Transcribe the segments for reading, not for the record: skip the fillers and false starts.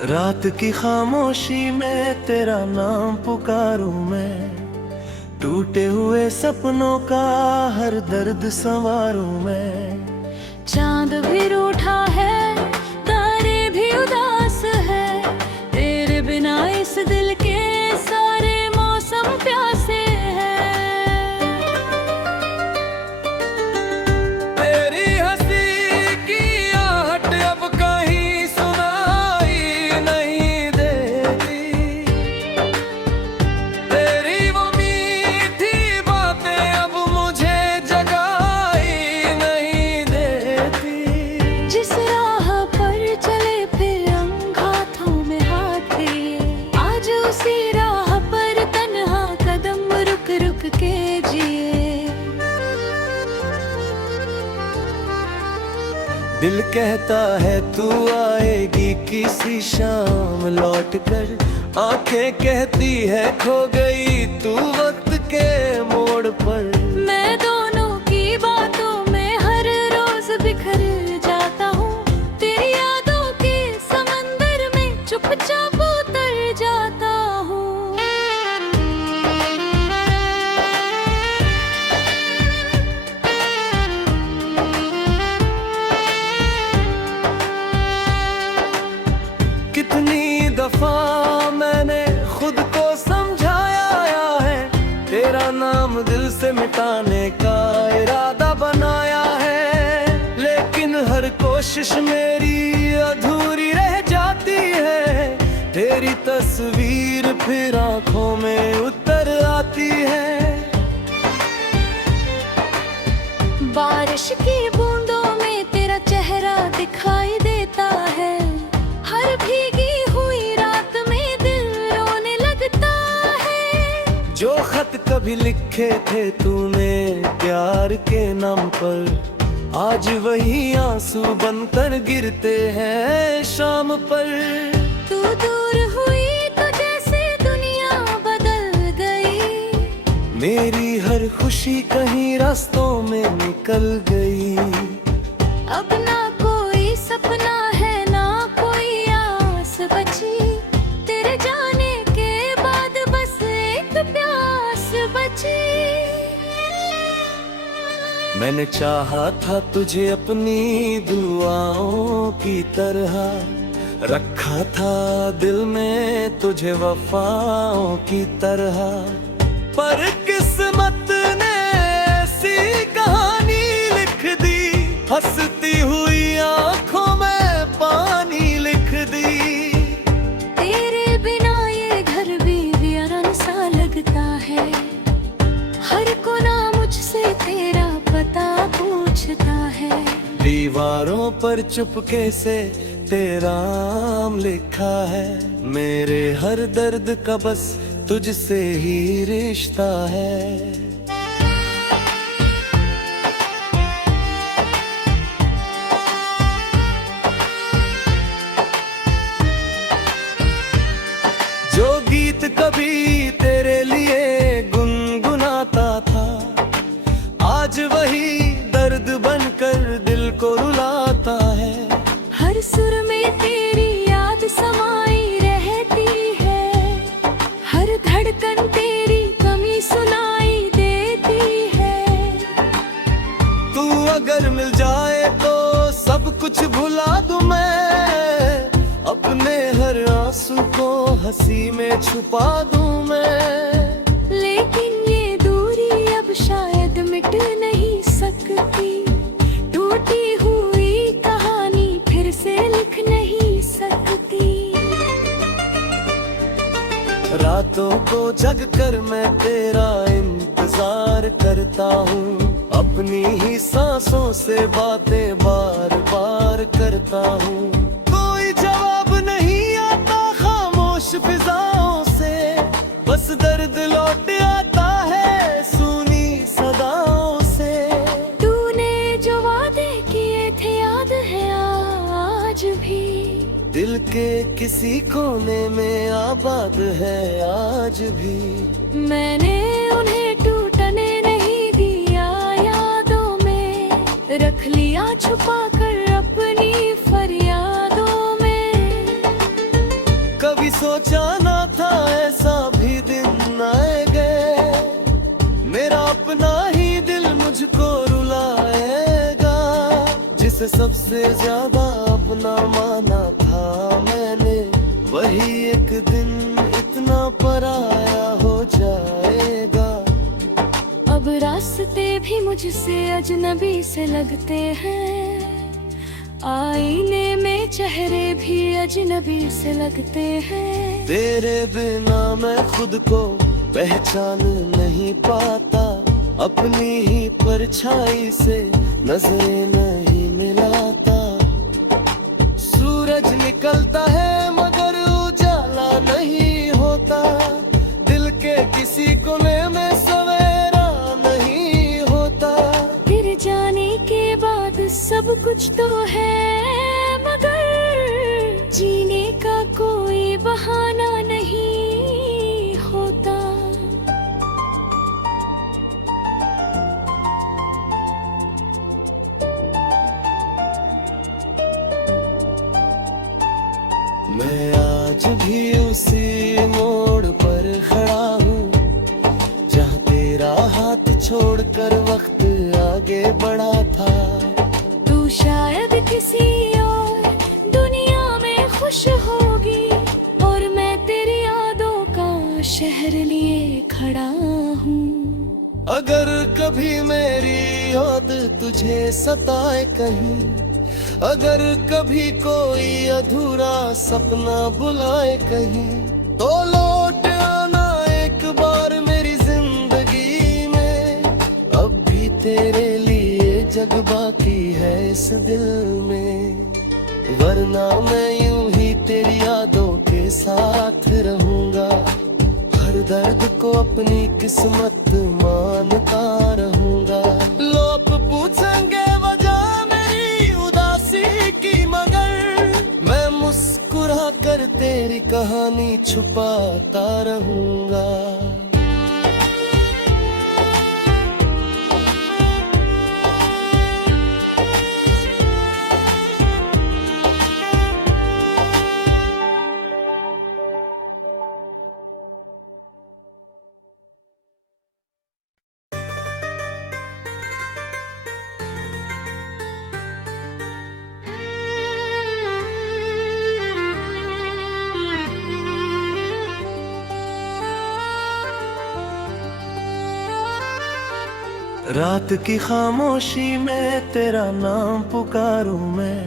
रात की खामोशी में तेरा नाम पुकारूं मैं, टूटे हुए सपनों का हर दर्द संवारूं मैं। चांद भी रूठा है, तारे भी उदास है, तेरे बिना इस दिल के सारे मौसम प्यासे हैं। तेरी हंसी की आहट अब कहीं सुनाई नहीं देती, तेरी वो मीठी बातें अब मुझे जगाई नहीं देती। जिस राह पर चले फिर अंगाथों में हाथ लिए, आज उसी राह पर तन्हा कदम रुक रुक के जिए। दिल कहता है तू आएगी किसी शाम लौट कर, आंखें कहती है खो गई तू वक्त के मोड़ पर। मैं दोनों की बातों में हर रोज बिखर जाता हूँ, तेरी यादों के समंदर में चुपचाप उतर जाता हूँ। कितनी दफा मैंने खुद को समझाया है, तेरा नाम दिल से मिटाने का इरादा बनाया है, लेकिन हर कोशिश मेरी अधूरी रह जाती है। तेरी तस्वीर फिर आंखों में उतर आती है। बारिश की बूंदों में तेरा चेहरा दिखाई देता है, हर भीगी हुई रात में दिल रोने लगता है। जो खत कभी लिखे थे तूने प्यार के नाम पर, आज वही आंसू बनकर गिरते हैं शाम पर। तू दूर हुई तो जैसे दुनिया बदल गई, मेरी हर खुशी कहीं रास्तों में निकल गई। अब ना कोई सपना है ना कोई आस बची, तेरे जाने के बाद बस एक प्यास बची। मैंने चाहा था तुझे अपनी दुआओं की तरह, रखा था दिल में तुझे वफाओं की तरह, पर किस्मत ने ऐसी कहानी लिख दी, हंसती हुई आंखों में पानी लिख दी। तेरे बिना ये घर भी वीरान सा लगता है, हर कोना मुझसे तेरा पता पूछता है। दीवारों पर चुपके से तेरा नाम लिखा है, मेरे हर दर्द का बस तुझसे ही रिश्ता है। जो गीत कभी तेरे लिए गुनगुनाता था, आज वही दर्द बनकर दिल को रुलाता है। हर सुर में तेरी याद समाई रहती है, हर धड़कन तेरी कमी सुनाई देती है। तू अगर मिल जाए तो सब कुछ भुला दूं मैं, अपने हर आंसू को हंसी में छुपा दूं मैं। लेकिन ये दूरी अब शायद मिट नहीं सकती, टूटी हुई कहानी फिर से लिख नहीं सकती। रातों को जग कर मैं तेरा इंतजार करता हूँ, अपनी ही सांसों से बातें बार बार करता हूँ। कोई जवाब नहीं आता खामोश फिजाओं से, बस दर्द लौट आता है सुनी सदाओं से। तूने जो वादे किए थे याद है आज भी, दिल के किसी कोने में आबाद है आज भी। मैंने उन्हें टूटने नहीं दिया, यादों में रख लिया छुपा कर अपनी फरियादों में। कभी सोचा ना था ऐसा भी दिन आएगा, मेरा अपना ही दिल मुझको रुलाएगा। जिसे सबसे ज्यादा अपना माना था मैंने, वही एक दिन इतना पराया हो जाएगा। अब रास्ते भी मुझसे अजनबी से लगते हैं, आईने में चेहरे भी अजनबी से लगते हैं। तेरे बिना मैं खुद को पहचान नहीं पाता, अपनी ही परछाई से नजरें नहीं मिलाता। सूरज निकलता है मगर उजाला नहीं होता, दिल के किसी कोने में सवेरा नहीं होता। तेरे जाने के बाद सब कुछ तो है, मगर जीने का कोई बहाना नहीं होता। मैं आज भी उसी मोड़ पर खड़ा हूँ, जहाँ तेरा हाथ छोड़कर वक्त आगे बढ़ा था। तू शायद किसी और दुनिया में खुश होगी, और मैं तेरी यादों का शहर लिए खड़ा हूँ। अगर कभी मेरी याद तुझे सताए कहीं, अगर कभी कोई अधूरा सपना बुलाए कहीं, तो लौट आना एक बार मेरी जिंदगी में। अब भी तेरे लिए जग बाकी है इस दिल में, वरना मैं यूं ही तेरी यादों के साथ रहूंगा। हर दर्द को अपनी किस्मत मानता रहूंगा। लोग पूछेंगे वजह मेरी उदासी की, मगर मैं मुस्कुरा कर तेरी कहानी छुपाता रहूंगा। रात की खामोशी में तेरा नाम पुकारूं मैं,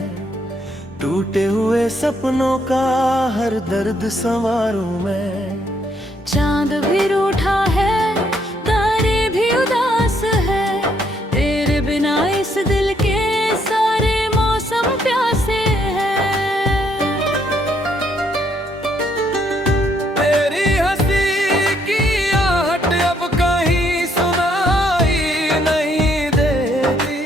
टूटे हुए सपनों का हर दर्द संवारूं मैं। चांद भी रूठा है, तारे भी उदास है, तेरे बिना इस दिल के सारे मौसम प्यासे हैं। तेरी हंसी की आहट अब कहीं सुनाई नहीं देती,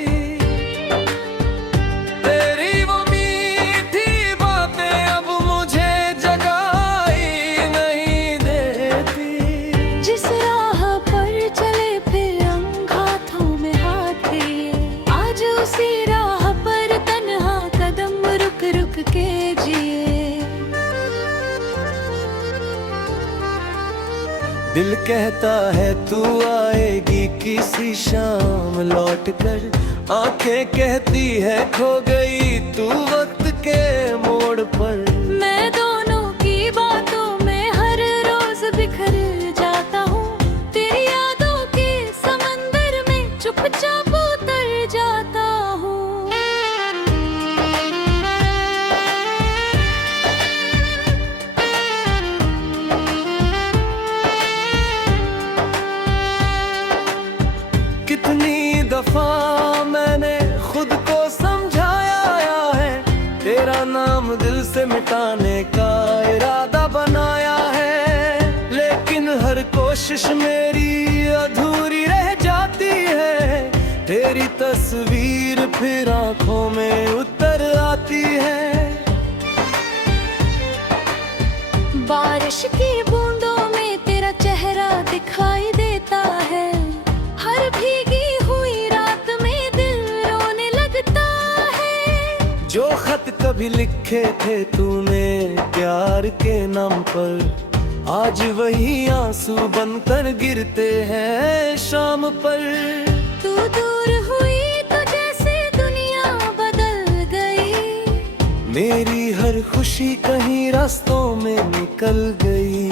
तेरी वो मीठी बातें अब मुझे जगाई नहीं देती। जिस राह पर चले फिर अंगाथों में हाथ दिए, आज उसी राह पर तन्हा कदम रुक रुक के जिए। दिल कहता है तू आएगी किसी शाम लौट कर, आंखें कहती है खो गई तू वक्त के मोड़ पर। मैं दोनों की बातों में हर रोज बिखर जाता हूँ, तेरी यादों के समंदर में चुपचाप उतर जाता हूँ। कितनी दफा मैंने खुद को समझाया है, तेरा नाम दिल से मिटाने का इरादा बनाया है, लेकिन हर कोशिश मेरी अधूरी रह जाती है। तेरी तस्वीर फिर आंखों में उतर आती है। बारिश की बूंदों में तेरा चेहरा दिखाई देता है, हर भीगी हुई रात में दिल रोने लगता है। जो खत कभी कभी लिखे थे तूने प्यार के नाम पर, आज वही आंसू बनकर गिरते हैं शाम पर। तू दूर हुई तो जैसे दुनिया बदल गई, मेरी हर खुशी कहीं रास्तों में निकल गई।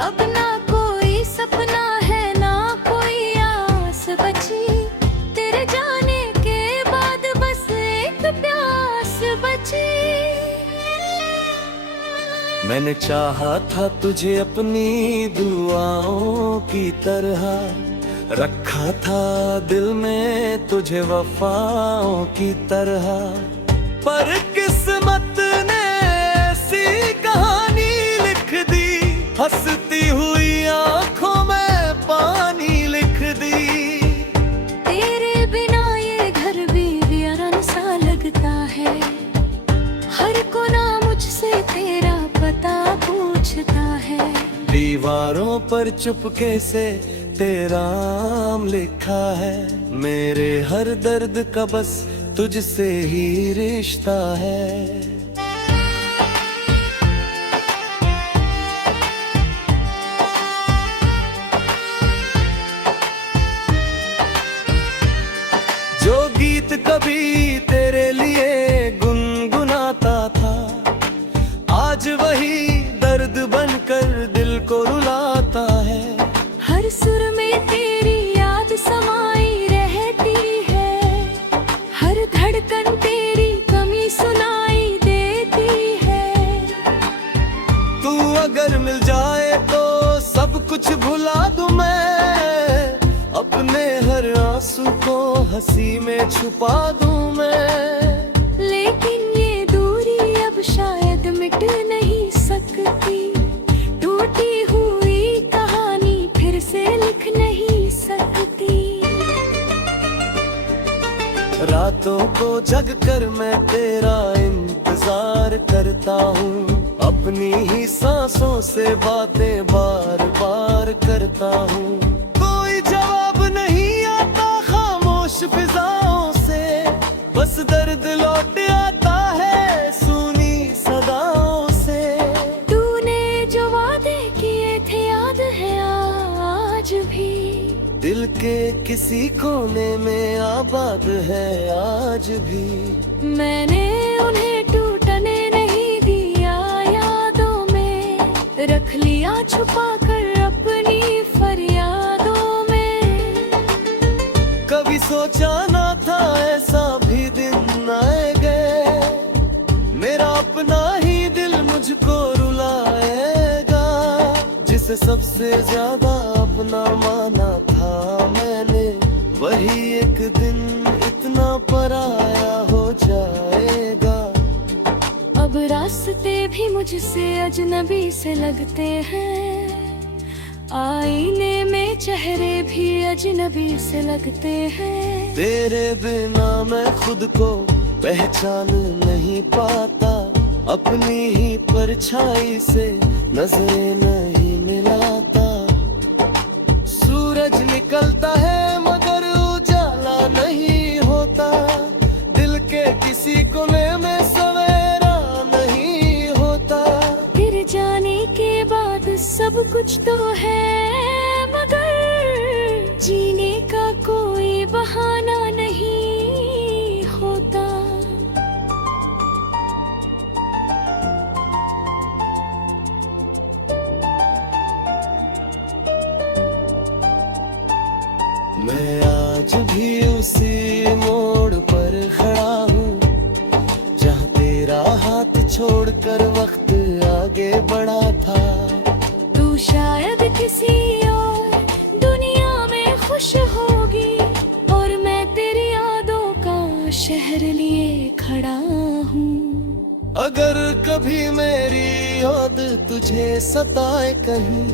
अब ना कोई सपना है ना कोई आस बची, तेरे जाने के बाद बस एक प्यास बची। मैंने चाहा था तुझे अपनी दुआओं की तरह, रखा था दिल में तुझे वफाओं की तरह, पर किस्मत ने ऐसी कहानी लिख दी, हंसती हुई आंखों में पानी लिख दी। तेरे बिना ये घर भी वीरान सा लगता है, हर कोना मुझसे तेरा पता पूछता है। दीवारों पर चुपके से तेरा नाम लिखा है, मेरे हर दर्द का बस तुझसे ही रिश्ता है। जो गीत कभी तेरे लिए गुनगुनाता था, आज वही दर्द बनकर दिल को रुलाता है। हर सुर में तेरी याद समाई रहती है, हर धड़कन तेरी कमी सुनाई देती है। तू अगर मिल जाए तो सब कुछ भुला दूं मैं, अपने हर आंसू को हंसी में छुपा दूं मैं। लेकिन ये दूरी अब शायद मिट नहीं सकती, टूटी हुई कहानी फिर से लिख नहीं सकती। रातों को जग कर मैं तेरा इंतजार करता हूँ, अपनी ही सांसों से बातें बार बार करता हूँ। कोई जवाब नहीं आता खामोश फिजाओं से, बस दर्द लौट आता है सुनी सदाओं से। तूने जो वादे किए थे याद है आज भी, दिल के किसी कोने में आबाद है आज भी। मैंने उन्हें टूटने नहीं दिया, यादों में रख लिया छुपा कर अपनी फरियादों में। कभी सोचा ना था ऐसा भी दिन आएगा, मेरा अपना ही दिल मुझको रुलाएगा। जिसे सबसे ज्यादा अपना माना था मैंने, वही एक दिन इतना पराया हो जाएगा। अब रास्ते भी मुझसे अजनबी से लगते हैं, आईने में चेहरे भी अजनबी से लगते हैं। तेरे बिना मैं खुद को पहचान नहीं पाता, अपनी ही परछाई से नजरें नहीं मिलाता। सूरज निकलता है मगर उजाला नहीं होता, दिल के किसी कोने में सवेरा नहीं होता। फिर जाने के बाद सब कुछ तो है, मगर जीने का कोई बहाना नहीं होता। मैं आज भी उसी मोड़ पर खड़ा हूँ, जहाँ तेरा हाथ छोड़कर वक्त आगे बढ़ा था। तू शायद किसी और दुनिया में खुश होगी, और मैं तेरी यादों का शहर लिए खड़ा हूँ। अगर कभी मेरी याद तुझे सताए कहीं,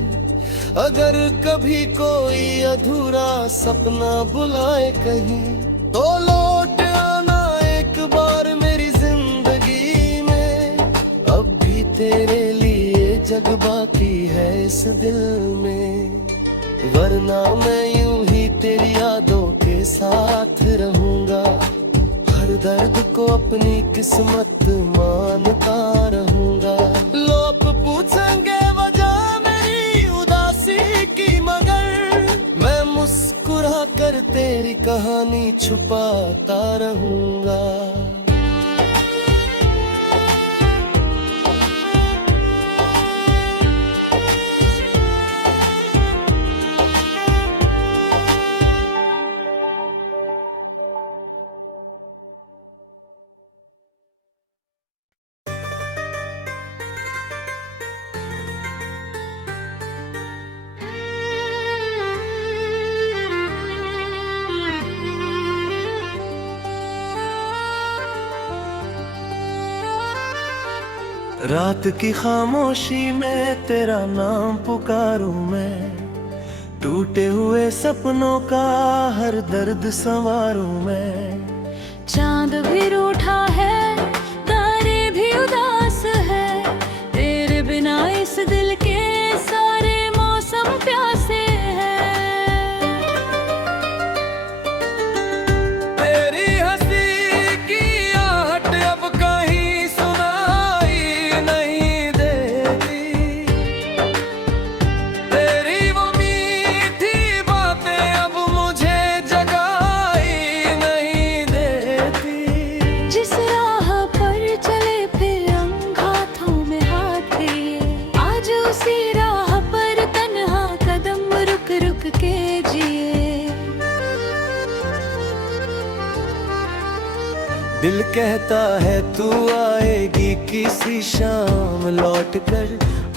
अगर कभी कोई अधूरा सपना बुलाए कहीं, तो लौट आना एक बार मेरी जिंदगी में। अब भी तेरे लिए जग बाकी है इस दिल में, वरना मैं यूं ही तेरी यादों के साथ रहूंगा। हर हर दर्द को अपनी किस्मत मानता रहूंगा। लोग पूछेंगे वजह मेरी उदासी की, मगर मैं मुस्कुरा कर तेरी कहानी छुपाता रहूंगा। रात की खामोशी में तेरा नाम पुकारूं मैं, टूटे हुए सपनों का हर दर्द संवारूं मैं। चांद भी रूठा है, तारे भी उदास है, तेरे बिना इस दिल के सारे मौसम प्यासे हैं। तेरी हंसी की आहट अब कहीं सुनाई नहीं देती, तेरी वो मीठी बातें अब मुझे जगाई नहीं देती। जिस राह पर चले फिर अंग हाथों में हाथ लिए, आज उसी राह पर तन्हा कदम रुक रुक के जिए। दिल कहता है तू आएगी किसी शाम लौट कर,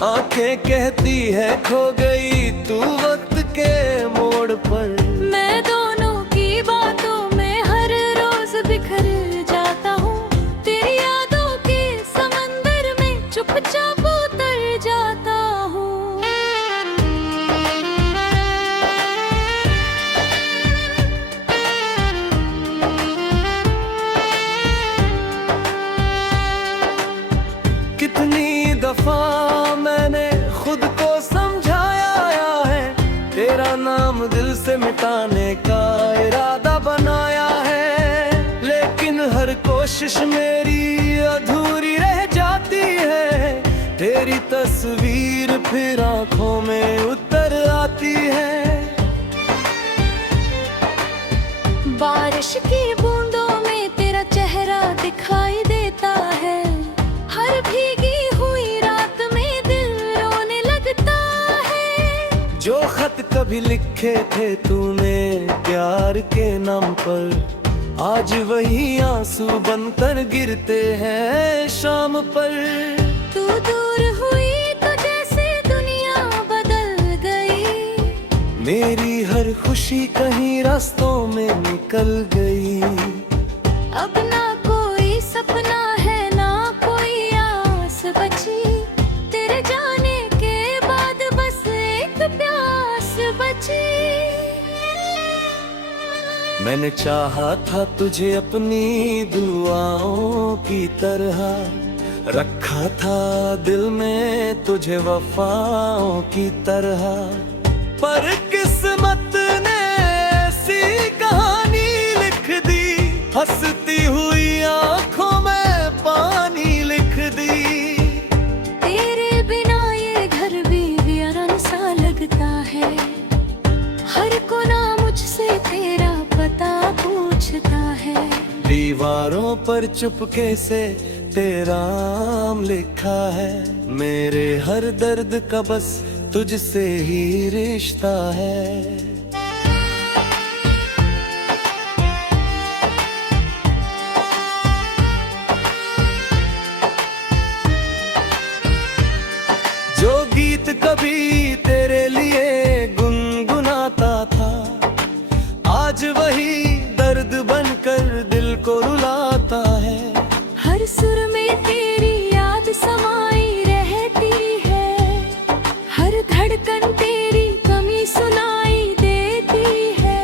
आंखें कहती है खो गई तू वक्त के मोड़ पर। मैं दोनों की बातों में हर रोज बिखर जाता हूँ, तेरी यादों के समंदर में चुपचाप उतर जाता हूँ। कितनी दफा मैंने खुद को समझाया है, तेरा नाम दिल से मिटाने का इरादा बनाया है, लेकिन हर कोशिश मेरी अधूरी रह जाती है। तेरी तस्वीर फिर आंखों में उतर आती है। बारिश की बूंदों में तेरा चेहरा दिखाई देता है, हर भीगी हुई रात में दिल रोने लगता है। जो खत कभी लिखे थे तूने प्यार के नाम पर, आज वही आंसू बनकर गिरते हैं शाम पर। तू दूर हुई तो जैसे दुनिया बदल गई, मेरी हर खुशी कहीं रास्तों में निकल गई। अब ना कोई सपना है ना कोई आस बची, तेरे जाने के बाद बस एक प्यास बची। मैंने चाहा था तुझे अपनी दुआओं की तरह, रखा था दिल में तुझे वफाओं की तरह, पर किस्मत ने ऐसी कहानी लिख दी, हंसती हुई आंखों में पानी लिख दी। तेरे बिना ये घर भी वीरान सा लगता है, हर कोना मुझसे तेरा पता पूछता है। दीवारों पर चुपके से तेरा नाम लिखा है, मेरे हर दर्द का बस तुझसे ही रिश्ता है। जो गीत कभी तेरे लिए गुनगुनाता था, आज वही दर्द बनकर दिल को रुलाता है। हर सुर में तेरी याद समाई रहती है, हर धड़कन तेरी कमी सुनाई देती है।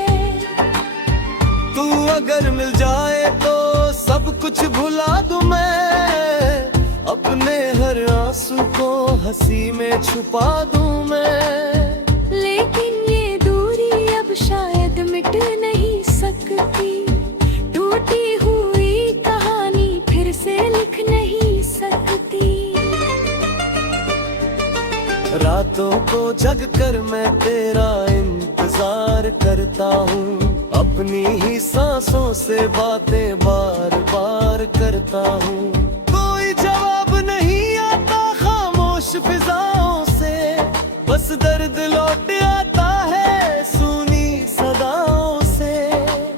तू अगर मिल जाए तो सब कुछ भुला दूं मैं, अपने हर आंसू को हंसी में छुपा दूं मैं। लेकिन ये दूरी अब शायद मिट नहीं सकती, टूटी हुई रातों को जग कर मैं तेरा इंतजार करता हूँ, अपनी ही सांसों से बातें बार बार करता हूँ। कोई जवाब नहीं आता खामोश फिजाओं से, बस दर्द लौट आता है सुनी सदाओं से।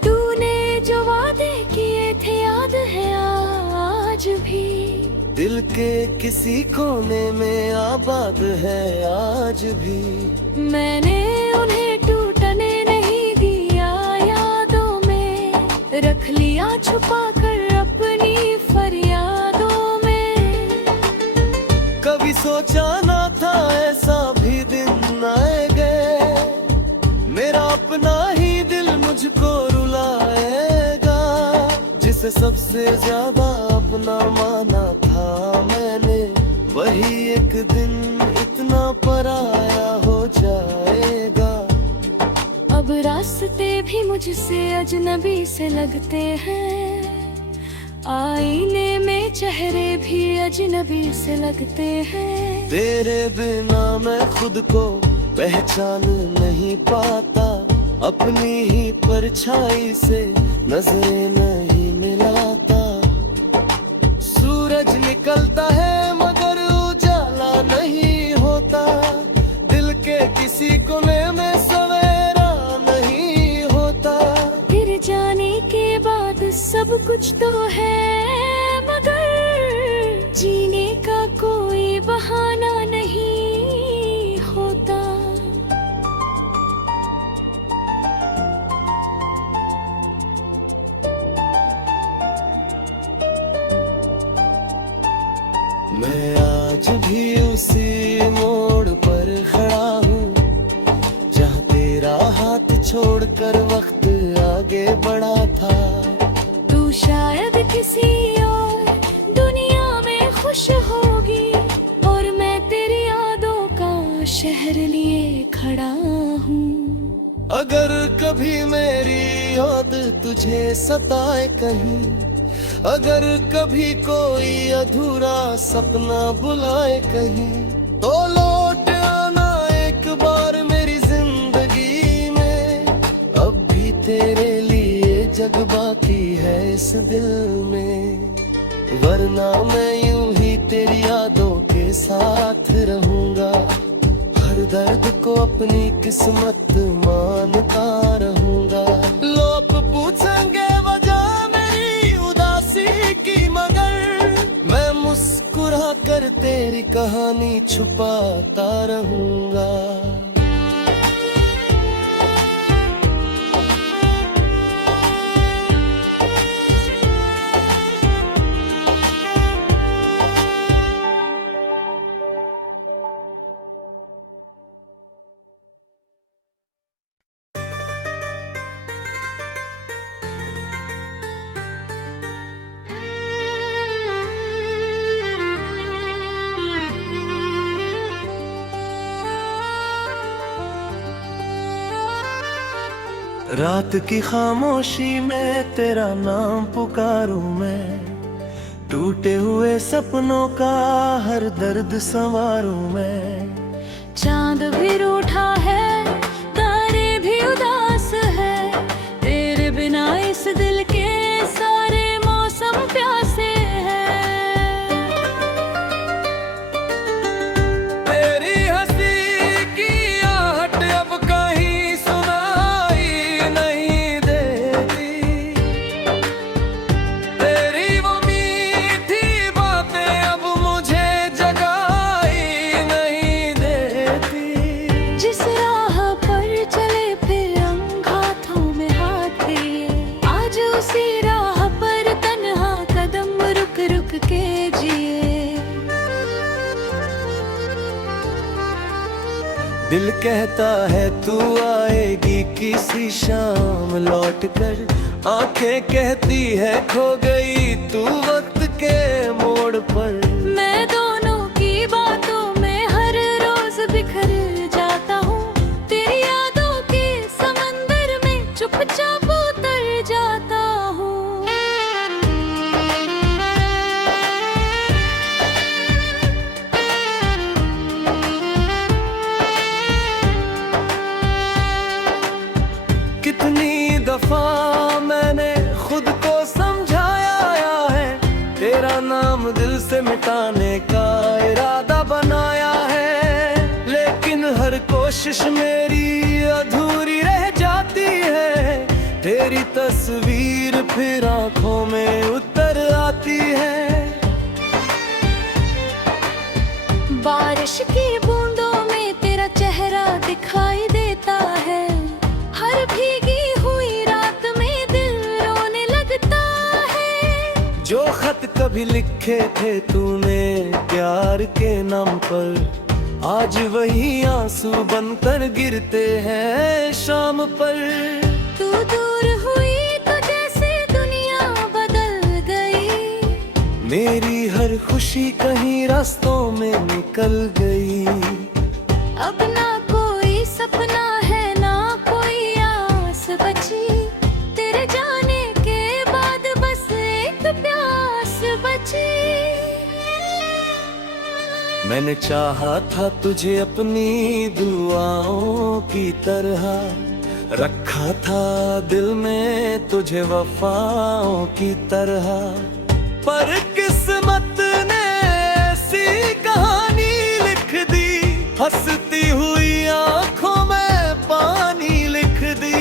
तूने जो वादे किए थे याद है आज भी, दिल के किसी कोने में आबाद है आज भी। मैंने उन्हें टूटने नहीं दिया, यादों में रख लिया छुपा कर अपनी फरियादों में। कभी सोचा ना था ऐसा भी दिन आएगा, मेरा अपना ही दिल मुझको रुलाएगा। जिसे सबसे ज्यादा अपना माना था मैंने, वही एक दिन इतना पराया हो जाएगा। अब रास्ते भी मुझसे अजनबी से लगते हैं, आईने में चेहरे भी अजनबी से लगते हैं। तेरे बिना मैं खुद को पहचान नहीं पाता, अपनी ही परछाई से नजरें नहीं मिलाता। सूरज निकलता है मगर उजाला नहीं होता, दिल के किसी कोने में सवेरा नहीं होता। फिर जाने के बाद सब कुछ तो है, मगर जीने का कोई बहाना नहीं होता। मैं आज भी उसी मोड़ पर खड़ा हूँ, जहाँ तेरा हाथ छोड़कर वक्त आगे बढ़ा था। तू शायद किसी और दुनिया में खुश होगी, और मैं तेरी यादों का शहर लिए खड़ा हूँ। अगर कभी मेरी याद तुझे सताए कहीं, अगर कभी कोई अधूरा सपना बुलाए कहीं, तो लौट आना एक बार मेरी जिंदगी में। अब भी तेरे लिए जग बाकी है इस दिल में, वरना मैं यूं ही तेरी यादों के साथ रहूंगा। हर दर्द को अपनी किस्मत मानता रहूंगा। लोग पूछेंगे वजह मेरी उदासी की, मगर मैं मुस्कुरा कर तेरी कहानी छुपाता रहूंगा। रात की खामोशी में तेरा नाम पुकारूं मैं, टूटे हुए सपनों का हर दर्द संवारूं मैं। चांद भी रूठा है, तारे भी उदास है, तेरे बिना इस दिल के सारे मौसम प्यासे हैं। तेरी हंसी की आहट अब कहीं सुनाई नहीं देती, तेरी वो मीठी बातें अब मुझे जगाई नहीं देती। जिस राह पर चले फिर अंगाथों में हाथ लिए, आज उसी राह पर तन्हा कदम रुक रुक के जिए। दिल कहता है तू आएगी किसी शाम लौट कर, आंखें कहती है खो गई तू वक्त के मोड़ पर। मैं दोनों की बातों में हर रोज बिखर जाता हूँ, तेरी यादों के समंदर में चुपचाप उतर जाता हूँ। मिटाने का इरादा बनाया है, लेकिन हर कोशिश मेरी अधूरी रह जाती है। तेरी तस्वीर फिर आंखों में उतर आती है। बारिश की बूंदों में तेरा चेहरा दिखाई देता है। हर भीगी हुई रात में दिल रोने लगता है। जो खत कभी लिखे थे तूने प्यार के नाम पर, आज वही आंसू बनकर गिरते हैं शाम पर। तू दूर हुई तो जैसे दुनिया बदल गई। मेरी हर खुशी कहीं रास्तों में निकल गई। अब ना कोई सपना है ना कोई आस बची। तेरे जाने के बाद बस एक प्यास बची। मैंने चाहा था तुझे अपनी दुआओं की तरह, रखा था दिल में तुझे वफाओं की तरह। पर किस्मत ने ऐसी कहानी लिख दी, हंसती हुई आंखों में पानी लिख दी।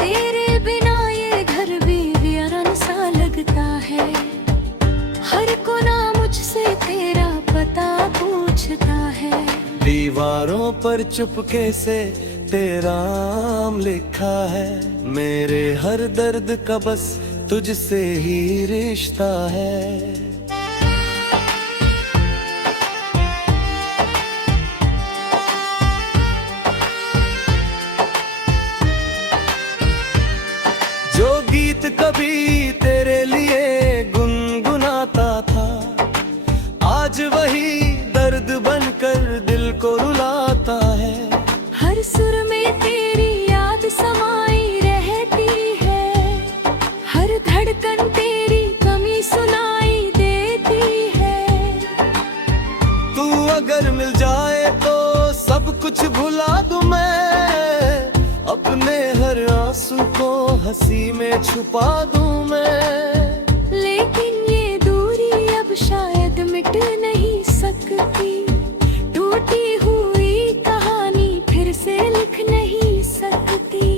तेरे बिना ये घर भी वीरान सा लगता है। हर कोना मुझसे तेरा पता पूछता है। दीवारों पर चुपके से तेरा नाम लिखा है। मेरे हर दर्द का बस तुझसे ही रिश्ता है। जो गीत कभी तेरे लिए गुनगुनाता था, आज वही दर्द बनकर दिल को रुलाता है। हर सुर में तेरी याद समाई रहती है। हर धड़कन तेरी कमी सुनाई देती है। तू अगर मिल जाए तो सब कुछ भुला दूं मैं, अपने हर आंसू को हंसी में छुपा दूं मैं। लेकिन ये दूरी अब शायद मिट नहीं सकती। टूटी हुई कहानी फिर से लिख नहीं सकती।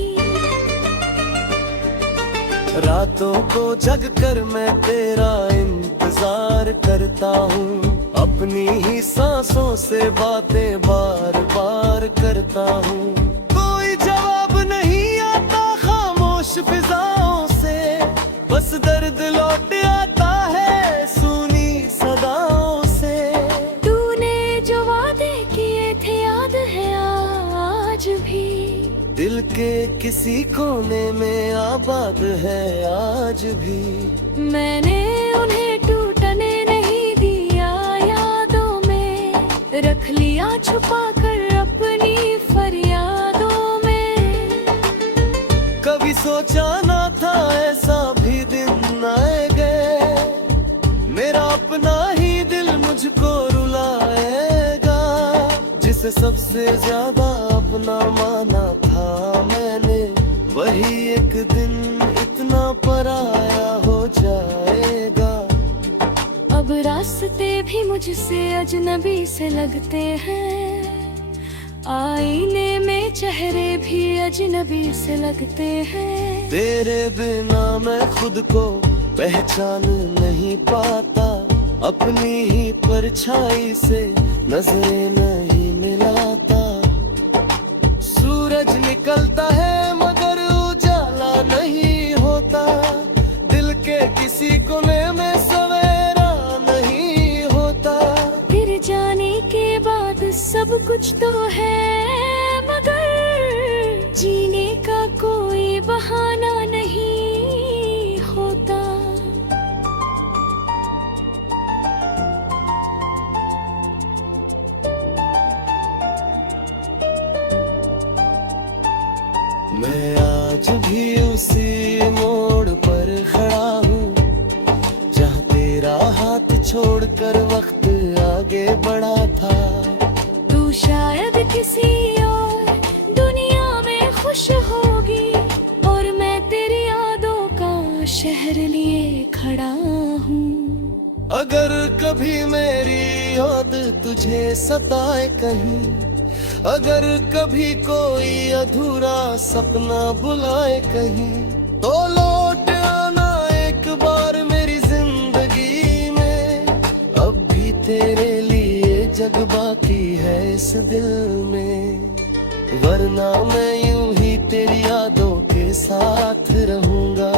रातों को जग कर मैं तेरा इंतजार करता हूँ। अपनी ही सांसों से बातें बार बार करता हूँ। कोई जवाब नहीं आता खामोश फिजाओं से, बस दर्द लौट आता है सुनी सदाओं से। तूने जो वादे किए थे याद है आज भी। दिल के किसी कोने में आबाद है आज भी। मैंने उन्हें टूटने नहीं दिया यादों में। रख लिया छुपा कर अपनी फरियादों में। कभी सोचा ना था ऐसा भी दिन आएगा, मेरा अपना ही दिल मुझको रुलाएगा। जिसे सबसे ज्यादा अपना माना था मैंने, वही एक दिन इतना पराया हो जाएगा। अब रास्ते भी मुझसे अजनबी से लगते हैं। आईने में चेहरे भी अजनबी से लगते हैं। तेरे बिना मैं खुद को पहचान नहीं पाता। अपनी ही परछाई से नजरें नहीं मिलाता। सूरज निकलता है मगर उजाला नहीं होता। दिल के किसी कोने में सवेरा नहीं होता। तेरे जाने के बाद सब कुछ तो है, मगर जीने का कोई बहाना नहीं होता। मैं आज भी उसी मोड़ पर खड़ा हूँ, जहाँ तेरा हाथ छोड़कर वक्त आगे बढ़ा था। तू शायद किसी और दुनिया में खुश होगी, और मैं तेरी यादों का शहर लिए खड़ा हूँ। अगर याद तुझे सताए कहीं, अगर कभी कोई अधूरा सपना बुलाए कहीं, तो लौट आना एक बार मेरी जिंदगी में। अब भी तेरे लिए जग बाकी है इस दिल में, वरना मैं यूं ही तेरी यादों के साथ रहूंगा।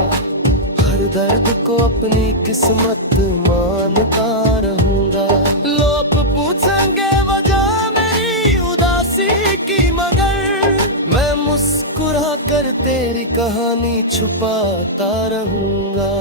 हर दर्द को अपनी किस्मत मानता रहूंगा। लोग पूछेंगे वजह मेरी उदासी की, मगर मैं मुस्कुरा कर तेरी कहानी छुपाता रहूंगा।